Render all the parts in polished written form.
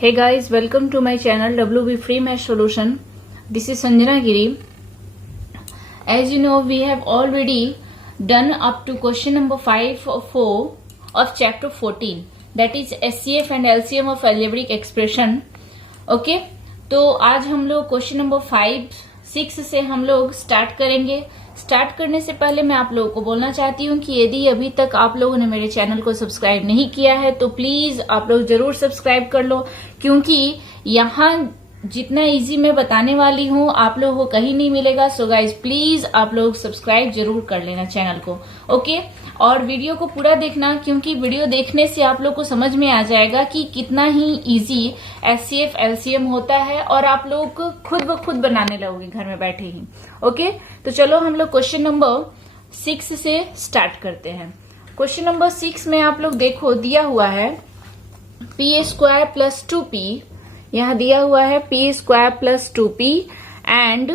Hey guys, welcome to my channel WB Free Math Solution. This is Sanjana Giri. As you know, we have already done up to question number 5 or 4 of chapter 14, that is SCF and LCM of algebraic expression. Okay, तो आज हम लोग question number 5, 6 से हम लोग start करेंगे. Start करने से पहले मैं आप लोगों को बोलना चाहती हूँ कि यदि अभी तक आप लोगों ने मेरे चैनल को सब्सक्राइब नहीं किया है तो प्लीज आप लोग जरूर सब्सक्राइब कर लो, क्योंकि यहाँ जितना इजी मैं बताने वाली हूँ आप लोगों को कहीं नहीं मिलेगा. सो गाइज प्लीज आप लोग सब्सक्राइब जरूर कर लेना चैनल को. ओके, और वीडियो को पूरा देखना, क्योंकि वीडियो देखने से आप लोग को समझ में आ जाएगा कि कितना ही इजी एचसीएफ एलसीएम होता है और आप लोग खुद ब खुद बनाने लगोगे घर में बैठे ही. ओके, तो चलो हम लोग क्वेश्चन नंबर 6 से स्टार्ट करते हैं. क्वेश्चन नंबर 6 में आप लोग देखो दिया हुआ है p² प्लस 2p. यहाँ दिया हुआ है p² plus 2p and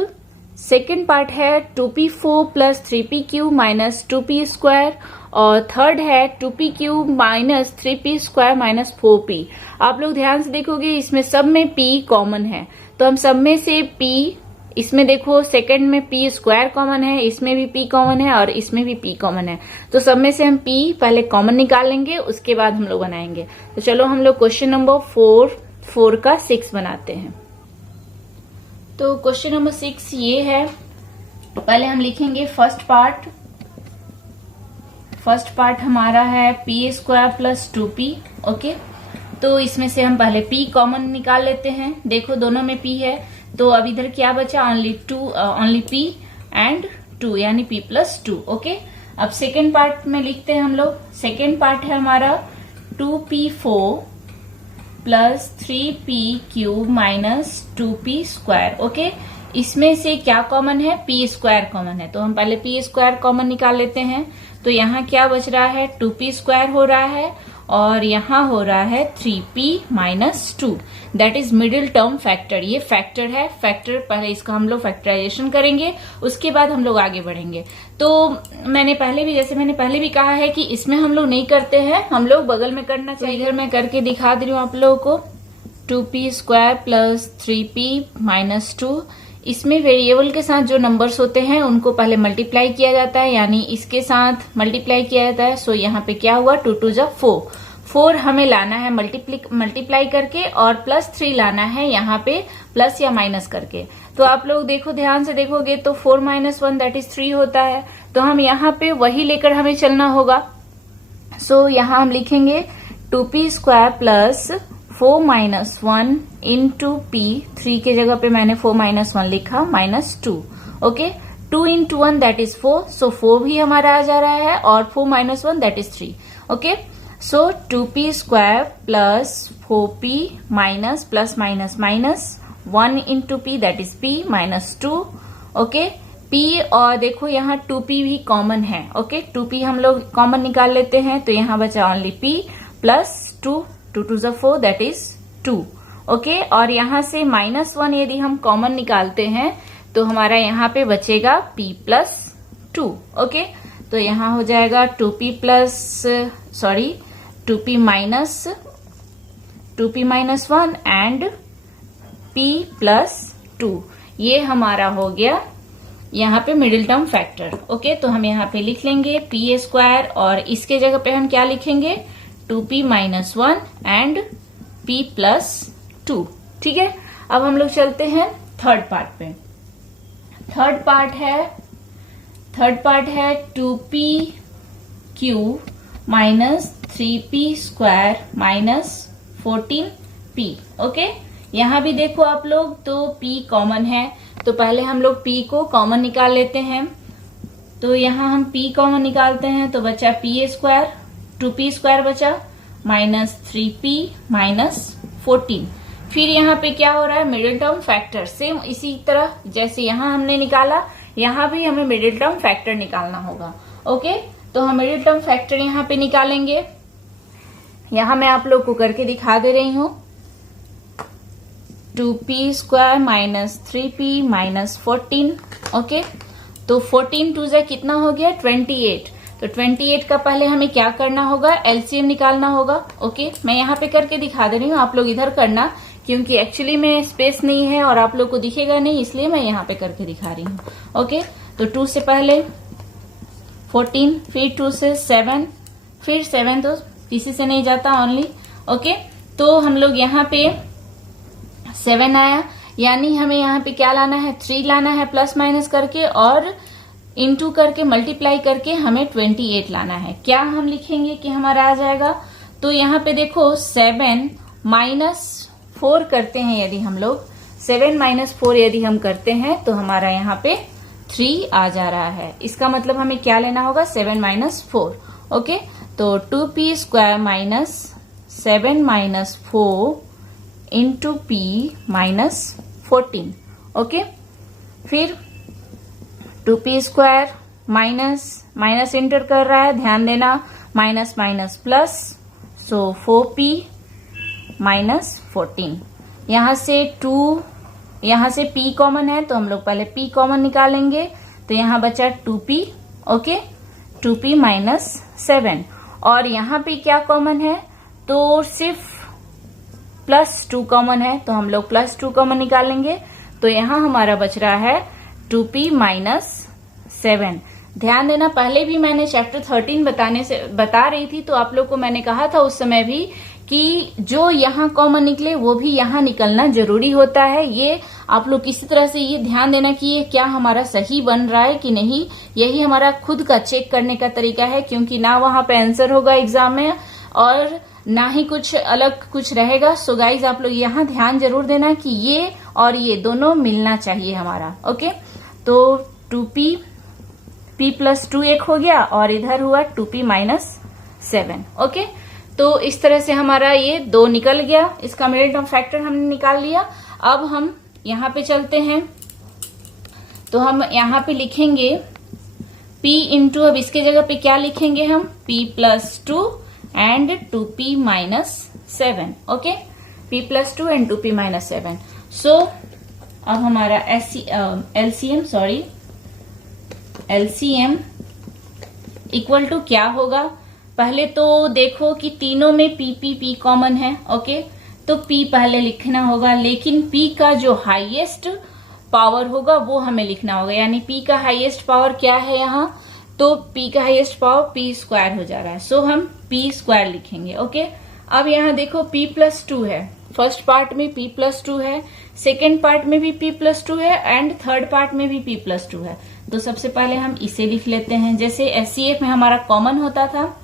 second part है 2p4 plus 3p³ minus 2p², और थर्ड है 2p³ minus 3p² minus 4p. आप लोग ध्यान से देखोगे इसमें सब में p कॉमन है, तो हम सब में से p, इसमें देखो सेकंड में p² कॉमन है, इसमें भी p कॉमन है और इसमें भी p कॉमन है, तो सब में से हम p पहले कॉमन निकाल लेंगे, उसके बाद हम लोग बनाएंगे. तो चलो हम लोग क्वेश्चन नंबर 4 का 6 बनाते हैं. तो क्वेश्चन नंबर 6 ये है. तो पहले हम लिखेंगे फर्स्ट पार्ट हमारा है p² प्लस 2p. ओके, तो इसमें से हम पहले p कॉमन निकाल लेते हैं. देखो दोनों में p है, तो अब इधर क्या बचा, ओनली p एंड 2 यानी p प्लस 2. ओके, अब सेकेंड पार्ट में लिखते हैं हम लोग. सेकेंड पार्ट है हमारा 2p4 plus 3p³ minus 2p². Okay, इसमें से क्या कॉमन है, p² कॉमन है, तो हम पहले p² कॉमन निकाल लेते हैं. तो यहाँ क्या बच रहा है, 2p² हो रहा है और यहाँ हो रहा है 3p minus 2. That is middle term factor. ये फैक्टर है, फैक्टर पहले इसका हम लोग फैक्टराइजेशन करेंगे, उसके बाद हम लोग आगे बढ़ेंगे. तो मैंने पहले भी कहा है कि इसमें हम लोग नहीं करते हैं, हम लोग बगल में करना चाहिए. इधर मैं करके दिखा दे रही हूँ आप लोगों को. 2p² plus 3p minus 2. इसमें वेरिएबल के साथ जो नंबर्स होते हैं उनको पहले मल्टीप्लाई किया जाता है, यानी इसके साथ मल्टीप्लाई किया जाता है. सो यहाँ पे क्या हुआ, 2 2 4. 4 हमें लाना है मल्टीप्लाई करके और प्लस 3 लाना है यहाँ पे प्लस या माइनस करके. तो आप लोग देखो, ध्यान से देखोगे तो 4 - 1 दैट इज 3 होता है. तो हम यहाँ पे वही लेकर हमें चलना होगा. सो यहाँ हम लिखेंगे 2p² प्लस 4 - 1 इंटू p. 3 के जगह पे मैंने 4 - 1 लिखा माइनस 2. Okay, 2 × 1 that is 4. सो 4 भी हमारा आ जा रहा है और 4 - 1 that is 3. Okay, so 2p² plus 4p minus plus minus minus 1 × p that is p minus 2. Okay, p और देखो यहाँ 2p भी कॉमन है. ओके, 2p हम लोग कॉमन निकाल लेते हैं, तो यहाँ बचा only p plus 2. 2 2 4 that is 2. Okay, और यहाँ से -1 यदि हम कॉमन निकालते हैं तो हमारा यहाँ पे बचेगा p प्लस 2. ओके, तो यहाँ हो जाएगा 2p minus 1 and p plus 2. ये हमारा हो गया यहाँ पे मिडिल टर्म फैक्टर. ओके, तो हम यहाँ पे लिख लेंगे p² और इसके जगह पे हम क्या लिखेंगे, 2p - 1 एंड p प्लस 2. ठीक है, अब हम लोग चलते हैं थर्ड पार्ट पे. थर्ड पार्ट है 2p³ minus 3p² minus 14p. Okay, यहाँ भी देखो आप लोग, तो p कॉमन है, तो पहले हम लोग p को कॉमन निकाल लेते हैं. तो यहाँ हम p कॉमन निकालते हैं, तो बचा p², 2p² बचा माइनस 3p माइनस 14. फिर यहाँ पे क्या हो रहा है, मिडिल टर्म फैक्टर. सेम इसी तरह जैसे यहाँ हमने निकाला, यहाँ भी हमें मिडिल टर्म फैक्टर निकालना होगा. ओके, तो हम मिडिल टर्म फैक्टर यहाँ पे निकालेंगे. यहाँ मैं आप लोग को करके दिखा दे रही हूँ. 2p² minus 3p minus 14. Okay, तो 14 2 कितना हो गया, 28. तो 28 का पहले हमें क्या करना होगा, एलसीएम निकालना होगा। ओके, मैं यहाँ पे करके दिखा दे रही हूँ, आप लोग इधर करना, क्योंकि एक्चुअली में स्पेस नहीं है और आप लोग को दिखेगा नहीं, इसलिए मैं यहाँ पे करके दिखा रही हूँ। ओके, तो 2 से पहले 14, फिर 2 से 7, फिर 7 तो किसी से नहीं जाता ओनली। ओके, तो हम लोग यहाँ पे 7 आया, यानी हमें यहाँ पे क्या लाना है, 3 लाना है प्लस माइनस करके, और इनटू करके मल्टीप्लाई करके हमें 28 लाना है। क्या हम लिखेंगे कि हमारा आ जाएगा, तो यहाँ पे देखो 7 माइनस 4 करते हैं, यदि हम लोग 7 माइनस 4 यदि हम करते हैं तो हमारा यहाँ पे 3 आ जा रहा है। इसका मतलब हमें क्या लेना होगा, 7 माइनस 4। ओके, तो 2p square minus 7 minus 4 into p minus 14। Okay, फिर 2p square minus minus enter कर रहा है, ध्यान देना, माइनस माइनस प्लस, सो 4p माइनस 14। यहां से 2, यहां से p कॉमन है तो हम लोग पहले p कॉमन निकालेंगे, तो यहां बचा 2p। ओके, 2p माइनस 7, और यहां पे क्या कॉमन है, तो सिर्फ प्लस 2 कॉमन है, तो हम लोग प्लस 2 कॉमन निकालेंगे, तो यहां हमारा बच रहा है 2p माइनस 7। ध्यान देना, पहले भी मैंने चैप्टर 13 बता रही थी, तो आप लोग को मैंने कहा था उस समय भी कि जो यहाँ कॉमन निकले वो भी यहाँ निकलना जरूरी होता है। ये आप लोग किसी तरह से ये ध्यान देना कि ये क्या हमारा सही बन रहा है कि नहीं, यही हमारा खुद का चेक करने का तरीका है, क्योंकि ना वहां पे आंसर होगा एग्जाम में और ना ही कुछ अलग कुछ रहेगा। सो गाइज, आप लोग यहाँ ध्यान जरूर देना कि ये और ये दोनों मिलना चाहिए हमारा। ओके, तो 2p p प्लस 2 एक हो गया, और इधर हुआ 2p माइनस 7। ओके, तो इस तरह से हमारा ये 2 निकल गया, इसका मेरिट ऑफ फैक्टर हमने निकाल लिया। अब हम यहाँ पे चलते हैं, तो हम यहाँ पे लिखेंगे p इंटू, अब इसके जगह पे क्या लिखेंगे हम, p plus 2 and 2p minus 7। Okay, p plus 2 and 2p minus 7। सो अब हमारा एलसीएम इक्वल टू क्या होगा, पहले तो देखो कि तीनों में p कॉमन है। ओके, तो p पहले लिखना होगा, लेकिन p का जो हाईएस्ट पावर होगा वो हमें लिखना होगा, यानी p का हाईएस्ट पावर क्या है यहाँ, तो p का हाईएस्ट पावर p स्क्वायर हो जा रहा है, सो हम p स्क्वायर लिखेंगे। ओके, अब यहाँ देखो p प्लस 2 है, फर्स्ट पार्ट में p प्लस 2 है, सेकेंड पार्ट में भी p प्लस 2 है, एंड थर्ड पार्ट में भी p प्लस 2 है। तो सबसे पहले हम इसे लिख लेते हैं, जैसे एचसीएफ में हमारा कॉमन होता था,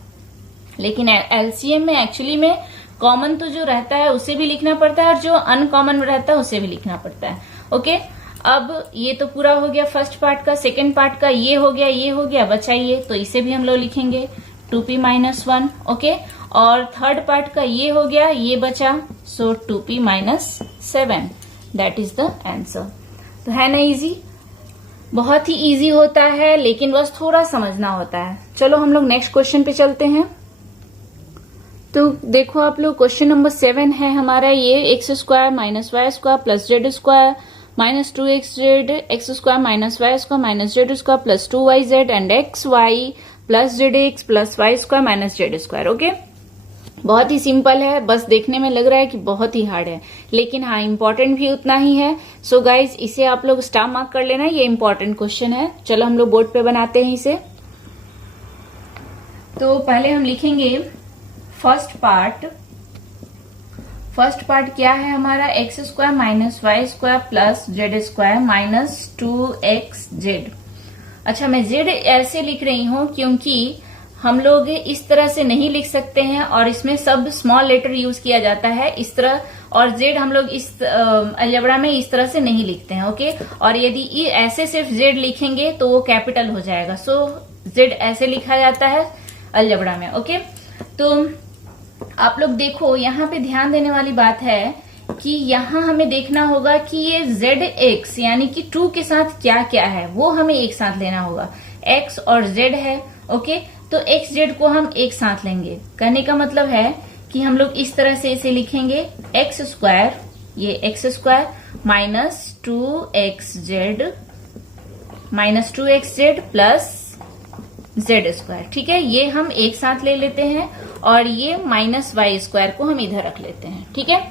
लेकिन एलसीएम में एक्चुअली में कॉमन तो जो रहता है उसे भी लिखना पड़ता है, और जो अनकॉमन रहता है उसे भी लिखना पड़ता है। ओके, अब ये तो पूरा हो गया फर्स्ट पार्ट का, सेकेंड पार्ट का ये हो गया, बचा ये, तो इसे भी हम लोग लिखेंगे 2p माइनस 1। ओके, और थर्ड पार्ट का ये हो गया, ये बचा, सो 2p minus 7, that is the answer. तो है ना इजी, बहुत ही इजी होता है, लेकिन बस थोड़ा समझना होता है। चलो हम लोग नेक्स्ट क्वेश्चन पे चलते हैं। तो देखो आप लोग, क्वेश्चन नंबर 7 है हमारा ये, x square minus y square plus z square minus 2xz, x square minus y square minus z square plus 2yz and x y plus z x plus y square minus z square. Okay, बहुत ही simple है, बस देखने में लग रहा है कि बहुत ही हार्ड है, लेकिन हाँ इम्पोर्टेंट भी उतना ही है। सो गाइज, इसे आप लोग स्टार मार्क कर लेना, ये इम्पोर्टेंट क्वेश्चन है। चलो हम लोग बोर्ड पे बनाते हैं इसे। तो पहले हम लिखेंगे फर्स्ट पार्ट क्या है हमारा, x square minus y square plus z square minus 2xz। अच्छा, मैं जेड ऐसे लिख रही हूं क्योंकि हम लोग इस तरह से नहीं लिख सकते हैं, और इसमें सब स्मॉल लेटर यूज किया जाता है इस तरह, और जेड हम लोग इस अलजेब्रा में इस तरह से नहीं लिखते हैं। ओके, और यदि ऐसे सिर्फ जेड लिखेंगे तो वो कैपिटल हो जाएगा, सो जेड ऐसे लिखा जाता है अलजेब्रा में। ओके, तो आप लोग देखो, यहाँ पे ध्यान देने वाली बात है कि यहाँ हमें देखना होगा कि ये zx यानी कि 2 के साथ क्या क्या है वो हमें एक साथ लेना होगा। x और z है। ओके, तो x z को हम एक साथ लेंगे, कहने का मतलब है कि हम लोग इस तरह से इसे लिखेंगे, एक्स स्क्वायर, ये x square minus 2xz plus z square. ठीक है, ये हम एक साथ ले लेते हैं और ये माइनस वाई स्क्वायर को हम इधर रख लेते हैं। ठीक है,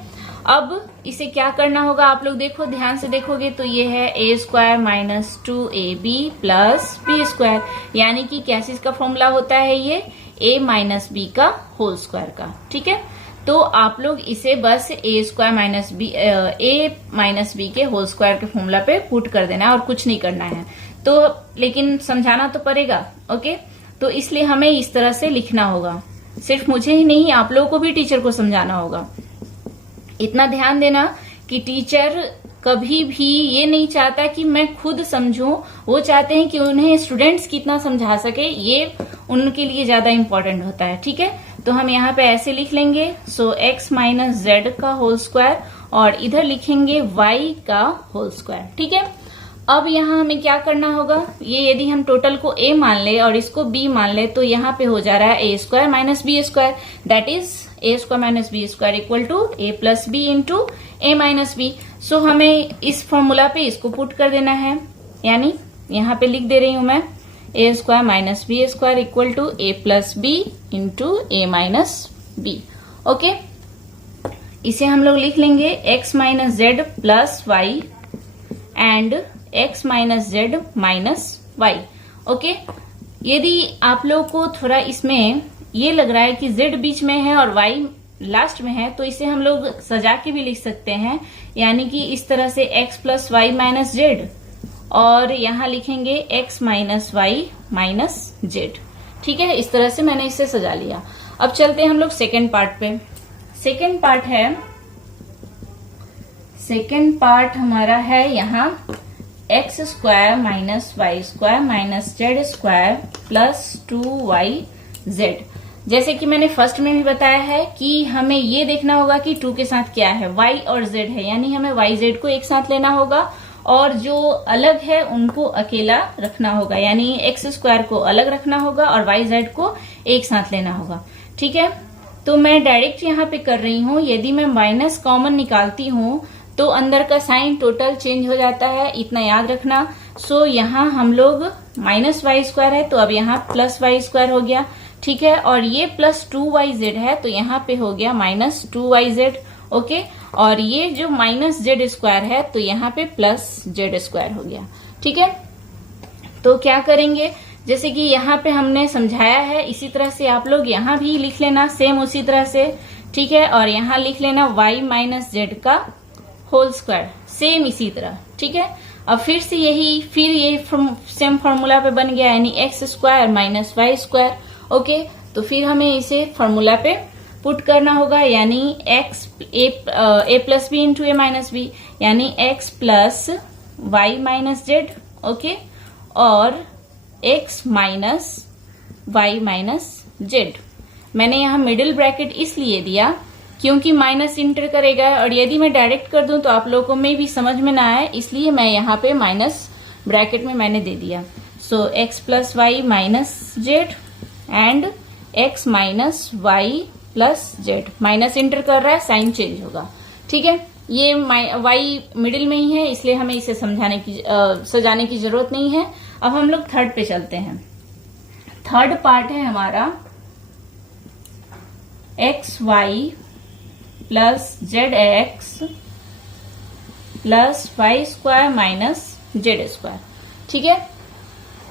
अब इसे क्या करना होगा, आप लोग देखो, ध्यान से देखोगे तो ये है A square minus 2ab plus B square, यानी कि क्या चीज का फॉर्मूला होता है, ये a माइनस बी का होल स्क्वायर का। ठीक है, तो आप लोग इसे बस ए स्क्वायर माइनस बी ए माइनस बी के होल स्क्वायर के फॉर्मूला पे पुट कर देना है और कुछ नहीं करना है। तो लेकिन समझाना तो पड़ेगा। ओके, तो इसलिए हमें इस तरह से लिखना होगा। सिर्फ मुझे ही नहीं, आप लोगों को भी टीचर को समझाना होगा। इतना ध्यान देना कि टीचर कभी भी ये नहीं चाहता कि मैं खुद समझूं, वो चाहते हैं कि उन्हें स्टूडेंट्स कितना समझा सके, ये उनके लिए ज्यादा इंपॉर्टेंट होता है। ठीक है, तो हम यहाँ पे ऐसे लिख लेंगे, सो x माइनस जेड का होल स्क्वायर और इधर लिखेंगे y का होल स्क्वायर। ठीक है, अब यहाँ हमें क्या करना होगा, ये यदि हम टोटल को a मान ले और इसको b मान ले तो यहाँ पे हो जा रहा है a square minus B square, that is a square minus B square equal to a plus B into a minus B. So हमें इस फॉर्मूला पे इसको पुट कर देना है, यानी यहाँ पे लिख दे रही हूं मैं a square minus B square equal to a plus B into a minus b. Okay, इसे हम लोग लिख लेंगे x minus z plus y and x minus z minus y. Okay, यदि आप लोग को थोड़ा इसमें ये लग रहा है कि z बीच में है और y लास्ट में है, तो इसे हम लोग सजा के भी लिख सकते हैं, यानी कि इस तरह से x plus Y minus z और यहाँ लिखेंगे x minus Y minus z. ठीक है, इस तरह से मैंने इसे सजा लिया। अब चलते हैं हम लोग सेकेंड पार्ट पे। सेकेंड पार्ट हमारा है यहाँ x square minus y square minus z square plus 2yz। जैसे कि मैंने फर्स्ट में भी बताया है कि हमें ये देखना होगा कि 2 के साथ क्या है, y और z है, यानी हमें yz को एक साथ लेना होगा और जो अलग है उनको अकेला रखना होगा, यानी एक्स स्क्वायर को अलग रखना होगा और yz को एक साथ लेना होगा। ठीक है, तो मैं डायरेक्ट यहाँ पे कर रही हूँ। यदि मैं माइनस कॉमन निकालती हूँ तो अंदर का साइन टोटल चेंज हो जाता है, इतना याद रखना। सो यहाँ हम लोग माइनस वाई स्क्वायर है तो अब यहाँ प्लस वाई स्क्वायर हो गया। ठीक है, और ये प्लस 2yz है तो यहाँ पे हो गया माइनस 2yz। ओके, और ये जो माइनस जेड स्क्वायर है तो यहाँ पे प्लस जेड स्क्वायर हो गया। ठीक है, तो क्या करेंगे, जैसे कि यहाँ पे हमने समझाया है इसी तरह से आप लोग यहाँ भी लिख लेना, सेम उसी तरह से। ठीक है, और यहाँ लिख लेना y माइनस जेड का होल स्क्वायर, सेम इसी तरह। ठीक है, अब फिर ये सेम फॉर्मूला पे बन गया, यानी x square minus y square. Okay, तो फिर हमें इसे फॉर्मूला पे पुट करना होगा, यानी X A plus B into A minus B, यानी X plus Y minus Z. Okay, और X minus Y minus Z. मैंने यहाँ मिडिल ब्रैकेट इसलिए दिया क्योंकि माइनस इंटर करेगा और यदि मैं डायरेक्ट कर दूं तो आप लोगों को में भी समझ में ना आए, इसलिए मैं यहाँ पे माइनस ब्रैकेट में मैंने दे दिया। So X plus Y minus Z and X minus Y plus Z. Minus enter कर रहा है, साइन चेंज होगा। ठीक है, ये वाई मिडिल में ही है इसलिए हमें इसे सजाने की जरूरत नहीं है। अब हम लोग थर्ड पे चलते हैं। थर्ड पार्ट है हमारा x y plus z x plus y square minus z square. ठीक है,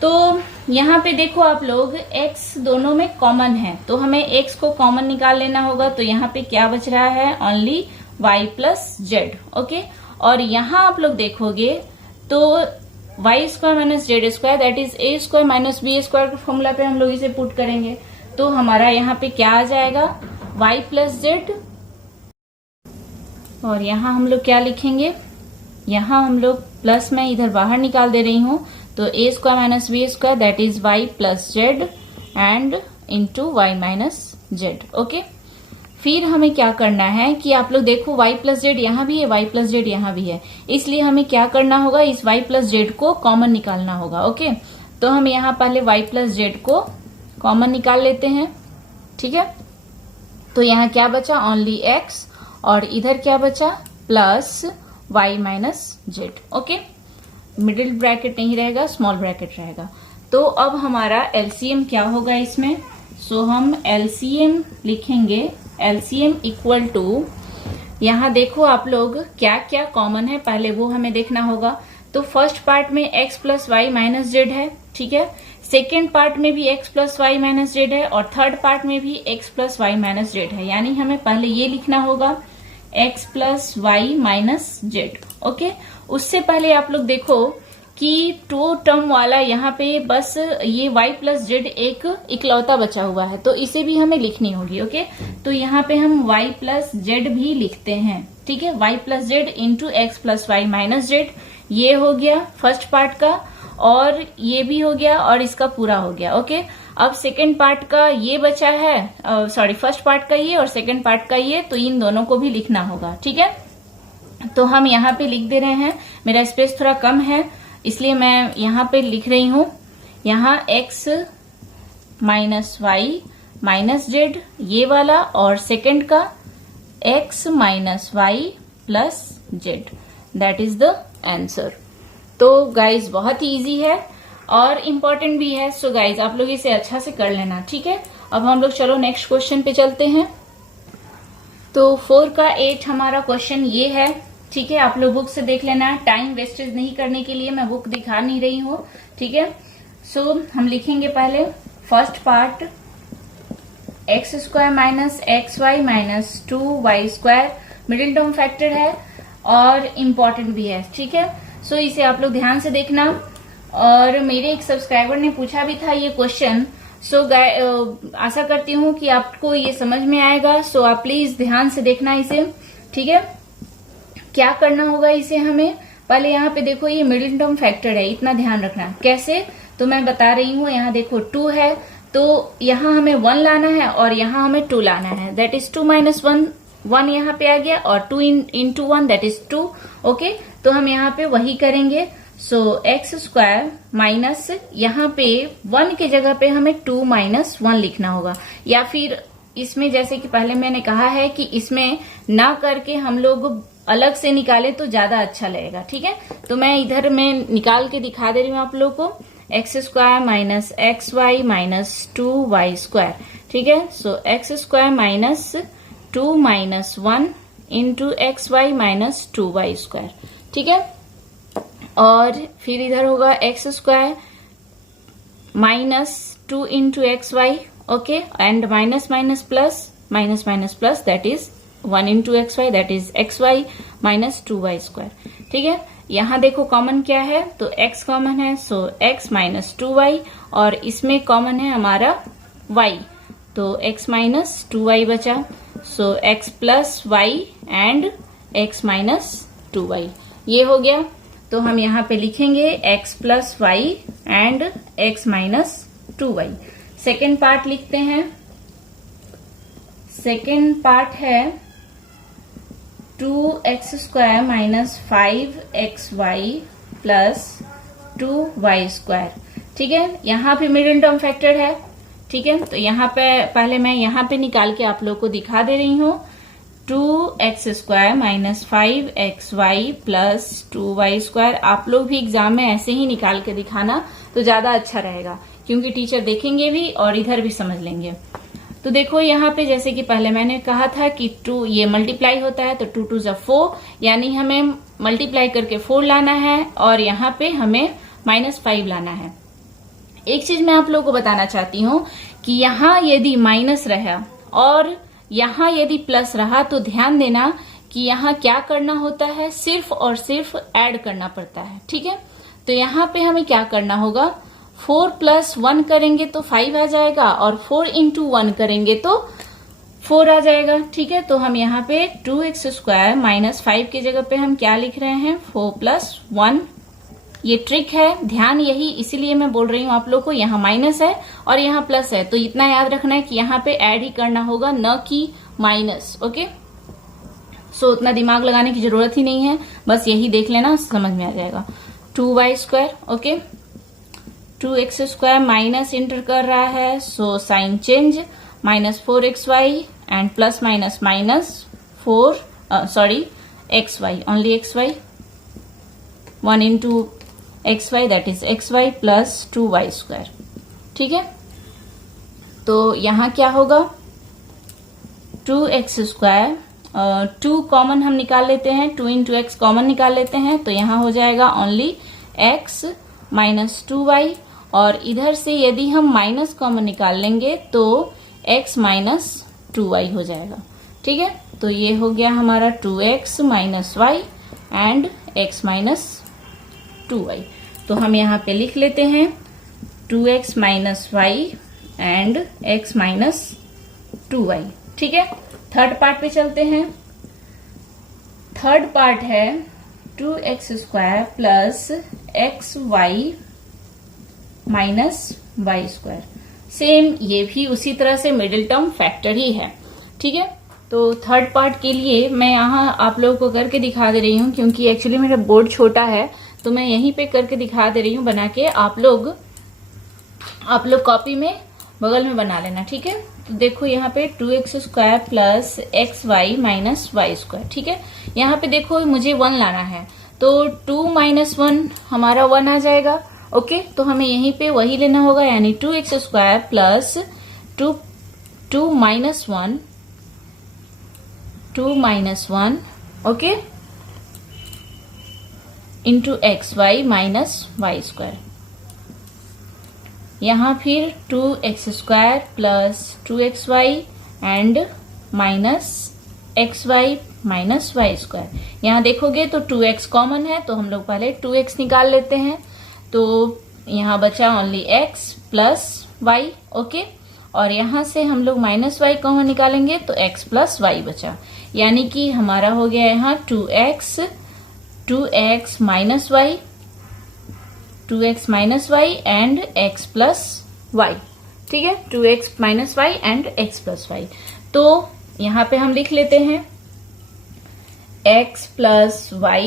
तो यहाँ पे देखो आप लोग x दोनों में कॉमन है तो हमें x को कॉमन निकाल लेना होगा। तो यहाँ पे क्या बच रहा है, only y plus z. Okay, और यहाँ आप लोग देखोगे तो y square minus z square that is a square minus B square के फॉर्मूला पे हम लोग इसे पुट करेंगे। तो हमारा यहाँ पे क्या आ जाएगा, y प्लस जेड, और यहाँ हम लोग क्या लिखेंगे, यहाँ हम लोग प्लस में इधर बाहर निकाल दे रही हूँ, तो A square minus B square that is Y plus Z and into Y minus Z. Okay, फिर हमें क्या करना है कि आप लोग देखो y प्लस जेड यहाँ भी है, y प्लस जेड यहाँ भी है, इसलिए हमें क्या करना होगा, इस y प्लस जेड को कॉमन निकालना होगा। ओके, तो हम यहाँ पहले y प्लस जेड को कॉमन निकाल लेते हैं। ठीक है, तो यहाँ क्या बचा, ओनली x, और इधर क्या बचा, plus y minus Z. Okay, middle bracket नहीं रहेगा, स्मॉल ब्रैकेट रहेगा। तो अब हमारा एलसीएम क्या होगा इसमें? सो हम एलसीएम लिखेंगे, एलसीएम इक्वल टू, यहाँ देखो आप लोग क्या क्या कॉमन है पहले वो हमें देखना होगा। तो फर्स्ट पार्ट में x plus Y minus z है, ठीक है। सेकेंड पार्ट में भी x plus Y minus z है और थर्ड पार्ट में भी x plus Y minus z है, यानी हमें पहले ये लिखना होगा x plus Y minus Z. Okay, उससे पहले आप लोग देखो कि टू टर्म वाला यहाँ पे बस ये y प्लस जेड एक इकलौता बचा हुआ है, तो इसे भी हमें लिखनी होगी। ओके, तो यहाँ पे हम y प्लस जेड भी लिखते हैं, ठीक है। y plus z into x plus Y minus z, ये हो गया फर्स्ट पार्ट का, और ये भी हो गया और इसका पूरा हो गया। ओके, अब सेकेंड पार्ट का ये बचा है, सॉरी फर्स्ट पार्ट का ये और सेकेंड पार्ट का ये, तो इन दोनों को भी लिखना होगा, ठीक है। तो हम यहाँ पे लिख दे रहे हैं, मेरा स्पेस थोड़ा कम है इसलिए मैं यहाँ पे लिख रही हूँ, यहाँ x minus Y minus z ये वाला, और सेकेंड का x minus Y plus z, that is the answer. तो गाइज बहुत ही इजी है और इम्पोर्टेंट भी है। सो गाइज आप लोग इसे अच्छा से कर लेना, ठीक है। अब हम लोग चलो नेक्स्ट क्वेश्चन पे चलते हैं। तो 4 का 8 हमारा क्वेश्चन ये है, ठीक है। आप लोग बुक से देख लेना, टाइम वेस्टेज नहीं करने के लिए मैं बुक दिखा नहीं रही हूँ, ठीक है। सो हम लिखेंगे पहले first part x square minus x Y minus 2y square, middle term factor है और इम्पोर्टेंट भी है, ठीक है। सो इसे आप लोग ध्यान से देखना। और मेरे एक सब्सक्राइबर ने पूछा भी था ये क्वेश्चन, सो आशा करती हूँ कि आपको ये समझ में आएगा। सो आप प्लीज ध्यान से देखना इसे, ठीक है। क्या करना होगा इसे हमें, पहले यहाँ पे देखो ये मिडिल टर्म फैक्टर है, इतना ध्यान रखना। कैसे, तो मैं बता रही हूँ, यहाँ देखो 2 है तो यहाँ हमें 1 लाना है और यहाँ हमें 2 लाना है, दैट इज 2 माइनस 1, 1 यहाँ पे आ गया और 2 इंटू 1 दैट इज 2। ओके, तो हम यहाँ पे वही करेंगे। सो एक्स स्क्वायर माइनस, यहाँ पे 1 की जगह पे हमें 2 माइनस 1 लिखना होगा, या फिर इसमें जैसे कि पहले मैंने कहा है कि इसमें ना करके हम लोग अलग से निकाले तो ज्यादा अच्छा लगेगा, ठीक है। तो मैं इधर में निकाल के दिखा दे रही हूँ आप लोग को, X square minus x Y minus 2y square, ठीक है। So X square minus 2 minus 1 into x Y minus 2y square, ठीक है। और फिर इधर होगा X square minus 2 into x Y, okay, and minus minus plus, minus minus plus, that is 1 into x Y, that is x Y minus 2y square, ठीक है। यहाँ देखो कॉमन क्या है, तो x कॉमन है, सो x माइनस 2y, और इसमें कॉमन है हमारा y, तो x माइनस 2y बचा, so x plus y and x minus 2y, ये हो गया। तो हम यहाँ पे लिखेंगे x plus y and x minus 2y। Second part लिखते हैं, सेकेंड पार्ट है 2x square minus 5xy plus 2y square, ठीक है। यहाँ पे मिडिल टर्म फैक्टर है, ठीक है। तो यहाँ पे पहले मैं यहाँ पे निकाल के आप लोग को दिखा दे रही हूँ, 2x square minus 5xy plus 2y square. आप लोग भी एग्जाम में ऐसे ही निकाल के दिखाना तो ज्यादा अच्छा रहेगा, क्योंकि टीचर देखेंगे भी और इधर भी समझ लेंगे। तो देखो यहाँ पे जैसे कि पहले मैंने कहा था कि 2 ये मल्टीप्लाई होता है, तो 2 2 जा 4, यानी हमें मल्टीप्लाई करके 4 लाना है और यहाँ पे हमें माइनस 5 लाना है। एक चीज मैं आप लोगों को बताना चाहती हूँ कि यहाँ यदि माइनस रहा और यहाँ यदि प्लस रहा, तो ध्यान देना कि यहाँ क्या करना होता है, सिर्फ और सिर्फ ऐड करना पड़ता है, ठीक है। तो यहाँ पे हमें क्या करना होगा, 4 प्लस 1 करेंगे तो 5 आ जाएगा और 4 इंटू 1 करेंगे तो 4 आ जाएगा, ठीक है। तो हम यहाँ पे 2x स्क्वायर माइनस 5 की जगह पे हम क्या लिख रहे हैं, 4 प्लस 1। ये ट्रिक है, ध्यान यही इसीलिए मैं बोल रही हूँ आप लोग को, यहाँ माइनस है और यहाँ प्लस है, तो इतना याद रखना है कि यहाँ पे ऐड ही करना होगा, न कि माइनस। ओके, सो उतना दिमाग लगाने की जरूरत ही नहीं है, बस यही देख लेना, समझ में आ जाएगा। 2y square, okay, 2x square minus enter कर रहा है, so sign change, minus 4xy and plus minus minus 4 sorry xy, only xy, 1 into x Y that is x y plus 2y²। ठीक है, तो यहाँ क्या होगा 2x², 2 कॉमन हम निकाल लेते हैं, 2 इंटू एक्स कॉमन निकाल लेते हैं, तो यहाँ हो जाएगा ओनली x माइनस 2y, और इधर से यदि हम माइनस कॉमन निकाल लेंगे तो x माइनस 2y हो जाएगा। ठीक है, तो ये हो गया हमारा 2x minus y and x minus 2y। तो हम यहाँ पे लिख लेते हैं 2x minus y and x minus 2y। ठीक है, थर्ड पार्ट पे चलते हैं। थर्ड पार्ट है 2x² plus xy minus y²। Same ये भी उसी तरह से मिडिल टर्म फैक्टर ही है। ठीक है, तो थर्ड पार्ट के लिए मैं यहाँ आप लोगों को करके दिखा दे रही हूँ, क्योंकि एक्चुअली मेरा बोर्ड छोटा है तो मैं यहीं पे करके दिखा दे रही हूँ बना के। आप लोग कॉपी में बगल में बना लेना। ठीक है, तो देखो यहाँ पे 2x² plus xy minus y²। ठीक है, यहाँ पे देखो मुझे 1 लाना है, तो 2 माइनस 1 हमारा 1 आ जाएगा। ओके, तो हमें यहीं पे वही लेना होगा, यानी 2x² plus 2 minus 1 okay into xy minus y²। यहाँ फिर 2x² plus 2xy and minus xy minus y²। यहाँ देखोगे तो 2x कॉमन है, तो हम लोग पहले 2x निकाल लेते हैं, तो यहाँ बचा only x plus y। Okay, और यहाँ से हम लोग माइनस y कॉमन निकालेंगे तो x प्लस y बचा, यानी कि हमारा हो गया यहाँ 2x minus y, 2x minus y and x plus y। ठीक है, 2x minus y and x plus y। तो यहाँ पे हम लिख लेते हैं x plus y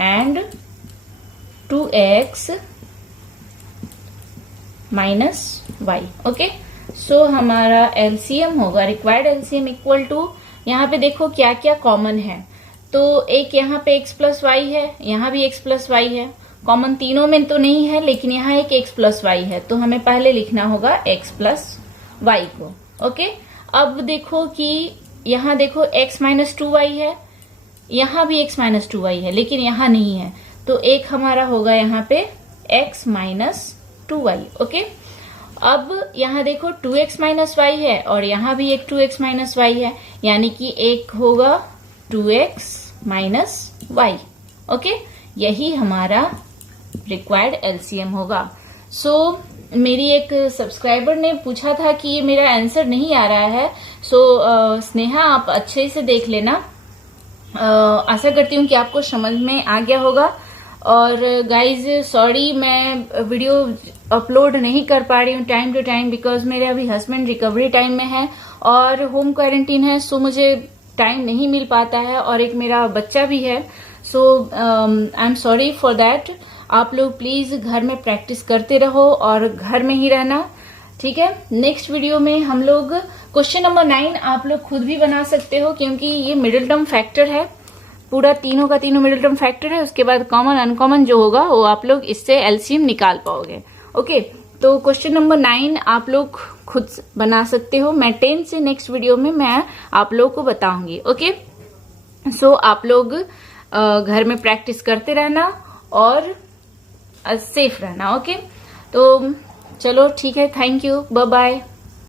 and 2x minus y। Okay, so हमारा एलसीएम होगा, रिक्वायर्ड एलसीएम इक्वल टू, यहाँ पे देखो क्या क्या कॉमन है, तो एक यहाँ पे x प्लस y है, यहाँ भी x प्लस y है, कॉमन तीनों में तो नहीं है, लेकिन यहाँ एक x प्लस y है, तो हमें पहले लिखना होगा x प्लस y को। ओके, अब देखो कि यहाँ देखो x माइनस 2y है, यहाँ भी x माइनस 2y है, लेकिन यहाँ नहीं है, तो एक हमारा होगा यहाँ पे x माइनस 2y। ओके, अब यहाँ देखो 2x माइनस y है और यहाँ भी एक 2x माइनस y है, यानी कि एक होगा 2x माइनस y। ओके, यही हमारा रिक्वायर्ड एलसीएम होगा। सो मेरी एक सब्सक्राइबर ने पूछा था कि ये मेरा आंसर नहीं आ रहा है, सो स्नेहा आप अच्छे से देख लेना। आशा करती हूँ कि आपको समझ में आ गया होगा। और गाइज सॉरी, मैं वीडियो अपलोड नहीं कर पा रही हूँ टाइम टू टाइम, बिकॉज मेरे अभी हस्बैंड रिकवरी टाइम में है और होम क्वारंटीन है, सो मुझे टाइम नहीं मिल पाता है, और एक मेरा बच्चा भी है, so I am sorry for that. आप लोग प्लीज घर में प्रैक्टिस करते रहो और घर में ही रहना। ठीक है, नेक्स्ट वीडियो में हम लोग क्वेश्चन नंबर 9 आप लोग खुद भी बना सकते हो, क्योंकि ये मिडिल टर्म फैक्टर है, पूरा तीनों का तीनों मिडिल टर्म फैक्टर है। उसके बाद कॉमन अनकॉमन जो होगा वो आप लोग इससे एलसीएम निकाल पाओगे। ओके, तो क्वेश्चन नंबर 9 आप लोग खुद बना सकते हो। मैं 10 से नेक्स्ट वीडियो में मैं आप लोग को बताऊंगी। ओके, सो आप लोग घर में प्रैक्टिस करते रहना और सेफ रहना। ओके, तो चलो ठीक है, थैंक यू, बाय बाय।